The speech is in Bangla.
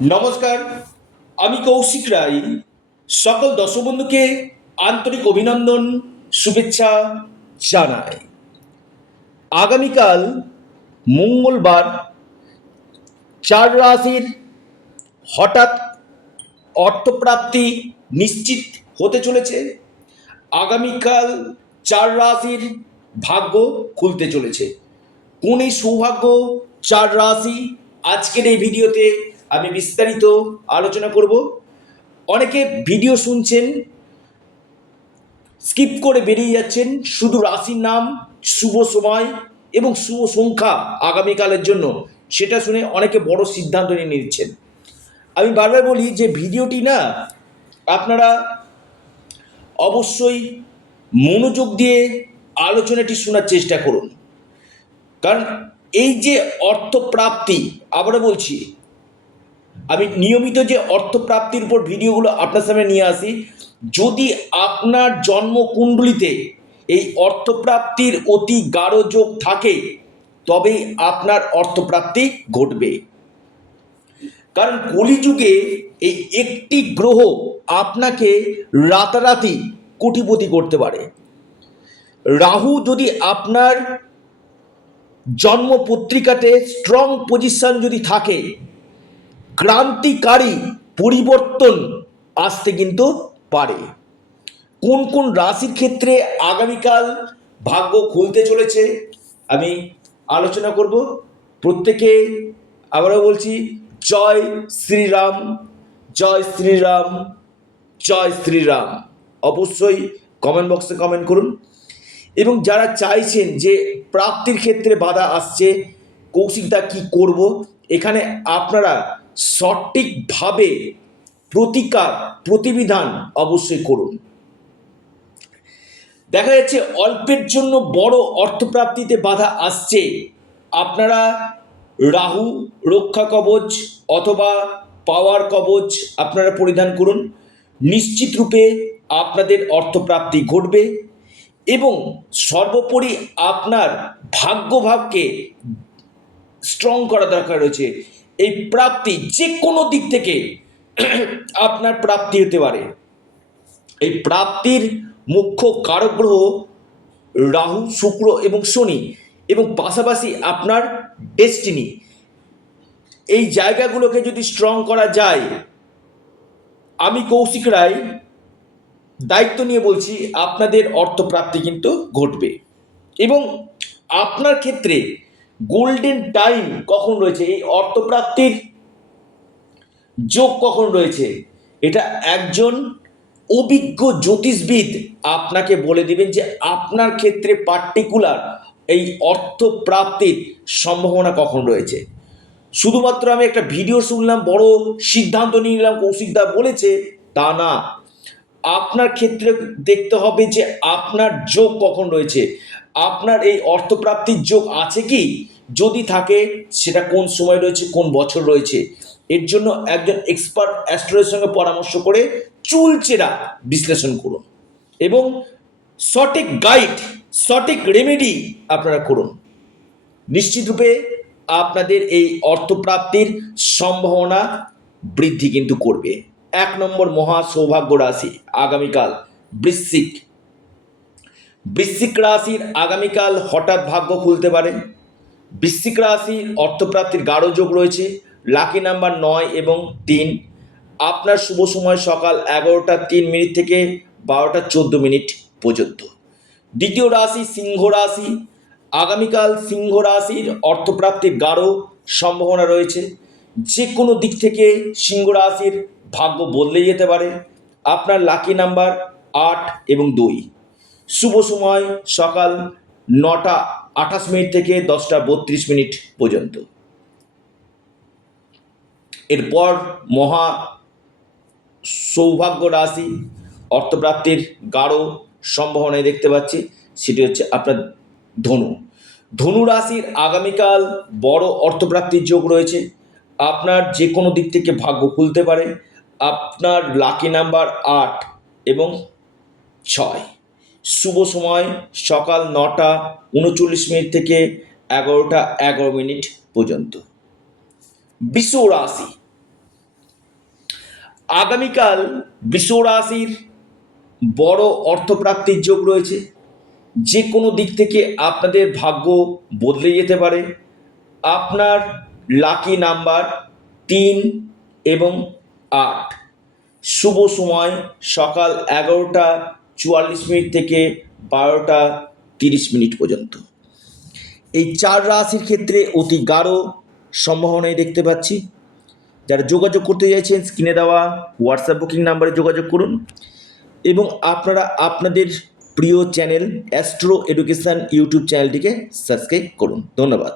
নমস্কার, আমি কৌশিক রায়। সকল দর্শক বন্ধুকে আন্তরিক অভিনন্দন, শুভেচ্ছা জানাই। আগামীকাল মঙ্গলবার চার রাশির হঠাৎ অর্থপ্রাপ্তি নিশ্চিত হতে চলেছে। আগামীকাল চার রাশির ভাগ্য খুলতে চলেছে। কোন এই সৌভাগ্য চার রাশি, আজকের এই ভিডিওতে আমি বিস্তারিত আলোচনা করব। অনেকে ভিডিও শুনছেন, স্কিপ করে বেরিয়ে যাচ্ছেন, শুধু রাশির নাম, শুভ সময় এবং শুভ সংখ্যা আগামীকালের জন্য সেটা শুনে অনেকে বড় সিদ্ধান্ত নিয়ে নিচ্ছেন। আমি বারবার বলি যে ভিডিওটি না আপনারা অবশ্যই মনোযোগ দিয়ে আলোচনাটি শোনার চেষ্টা করুন। কারণ এই যে অর্থপ্রাপ্তি, আবারও বলছি, আমি নিয়মিত যে অর্থপ্রাপ্তির উপর ভিডিওগুলো আপনার সামনে নিয়ে আসি, যদি আপনার জন্মকুণ্ডলিতে এই অর্থপ্রাপ্তির অতি গাঢ় যোগ থাকে তবেই আপনার অর্থপ্রাপ্তি ঘটবে। কারণ কলিযুগে এই একটি গ্রহ আপনাকে রাতারাতি কোটিপতি করতে পারে। রাহু যদি আপনার জন্ম পত্রিকাতে স্ট্রং পজিশন যদি থাকে, ক্রান্তিকারী পরিবর্তন আসতে কিন্তু পারে। কোন কোন রাশির ক্ষেত্রে আগামীকাল ভাগ্য খুলতে চলেছে আমি আলোচনা করব। প্রত্যেকে আবারও বলছি, জয় শ্রীরাম, জয় শ্রীরাম, জয় শ্রীরাম। অবশ্যই কমেন্ট বক্সে কমেন্ট করুন। এবং যারা চাইছেন যে প্রাপ্তির ক্ষেত্রে বাধা আসছে, কৌশিকদা কি করব, এখানে আপনারা সঠিকভাবে প্রতিকার প্রতিবিধান অবশ্যই করুন। দেখা যাচ্ছে অল্পের জন্য বড় অর্থপ্রাপ্তিতে বাধা আসছে, আপনারা রাহু রক্ষা কবচ অথবা পাওয়ার কবচ আপনারা পরিধান করুন। নিশ্চিত রূপে আপনাদের অর্থপ্রাপ্তি ঘটবে। এবং সর্বোপরি আপনার ভাগ্যভাবকে স্ট্রং করা দরকার রয়েছে। এই প্রাপ্তি যে কোনো দিক থেকে আপনার প্রাপ্তি হতে পারে। এই প্রাপ্তির মুখ্য কারক গ্রহ রাহু, শুক্র এবং শনি, এবং পাশাপাশি আপনার ডেস্টিনি। এই জায়গাগুলোকে যদি স্ট্রং করা যায়, আমি কৌশিক রায় দায়িত্ব নিয়ে বলছি, আপনাদের অর্থপ্রাপ্তি কিন্তু ঘটবে। এবং আপনার ক্ষেত্রে গোল্ডেন টাইম কখন রয়েছে, এই অর্থপ্রাপ্তির যোগ কখন রয়েছে, এটা একজন অভিজ্ঞ জ্যোতিষবিদ আপনাকে বলে দিবেন যে আপনার ক্ষেত্রে পার্টিকুলার এই অর্থপ্রাপ্তির সম্ভাবনা কখন রয়েছে। শুধুমাত্র আমি একটা ভিডিও শুনলাম, বড় সিদ্ধান্ত নিয়ে নিলাম, কৌশিকদা বলেছে, তা না। আপনার ক্ষেত্রে দেখতে হবে যে আপনার যোগ কখন রয়েছে, আপনার এই অর্থপ্রাপ্তির যোগ আছে কি, যদি থাকে সেটা কোন সময় রয়েছে, কোন বছর রয়েছে। এর জন্য একজন এক্সপার্ট অ্যাস্ট্রোলজির সঙ্গে পরামর্শ করে চুলচেরা বিশ্লেষণ করুন এবং সঠিক গাইড, সঠিক রেমেডি আপনারা করুন। নিশ্চিতরূপে আপনাদের এই অর্থপ্রাপ্তির সম্ভাবনা বৃদ্ধি কিন্তু করবে। 1 নম্বর মহা সৌভাগ্য রাশি আগামীকাল বৃশ্চিক। বৃশ্চিক রাশির আগামীকাল হঠাৎ ভাগ্য খুলতে পারে। বৃশ্চিক রাশির অর্থপ্রাপ্তির গাঢ় যোগ রয়েছে। লাকি নাম্বার 9 এবং 3। আপনার শুভ সময় সকাল 11টা 3 মিনিট থেকে 12টা 14 মিনিট পর্যন্ত। দ্বিতীয় রাশি সিংহ রাশি। আগামীকাল সিংহ রাশির অর্থপ্রাপ্তির গাঢ় সম্ভাবনা রয়েছে। যে কোনো দিক থেকে সিংহ রাশির ভাগ্য বদলে যেতে পারে। আপনার লাকি নাম্বার 8 এবং 2। শুভ সময় সকাল 9টা 28 মিনিট থেকে 10টা 32 মিনিট পর্যন্ত। এরপর মহা সৌভাগ্য রাশি অর্থপ্রাপ্তির গাঢ় সম্ভাবনায় দেখতে পাচ্ছি, সেটি হচ্ছে আপনার ধনু। ধনু রাশির আগামীকাল বড় অর্থপ্রাপ্তির যোগ রয়েছে। আপনার যে কোনো দিক থেকে ভাগ্য খুলতে পারে। আপনার লাকি নাম্বার 8 এবং 6। শুভ সময় সকাল 9টা 39 মিনিট থেকে 11টা 11 মিনিট পর্যন্ত। বৃষ রাশি। আগামীকাল বৃষ রাশির বড় অর্থপ্রাপ্তির যোগ রয়েছে। যে কোনো দিক থেকে আপনাদের ভাগ্য বদলে যেতে পারে। আপনার লাকি নাম্বার 3 এবং 8। শুভ সময় সকাল 11:44 থেকে 12:30 পর্যন্ত। এই 4 রাশির ক্ষেত্রে অতি গাঢ় সম্ভাবনাই দেখতে পাচ্ছি। যারা যোগাযোগ করতে চাইছেন স্ক্রিনে দেওয়া হোয়াটসঅ্যাপ বুকিং নাম্বারে যোগাযোগ করুন এবং আপনারা আপনাদের প্রিয় চ্যানেল অ্যাস্ট্রো এডুকেশন ইউটিউব চ্যানেলটিকে সাবস্ক্রাইব করুন। ধন্যবাদ।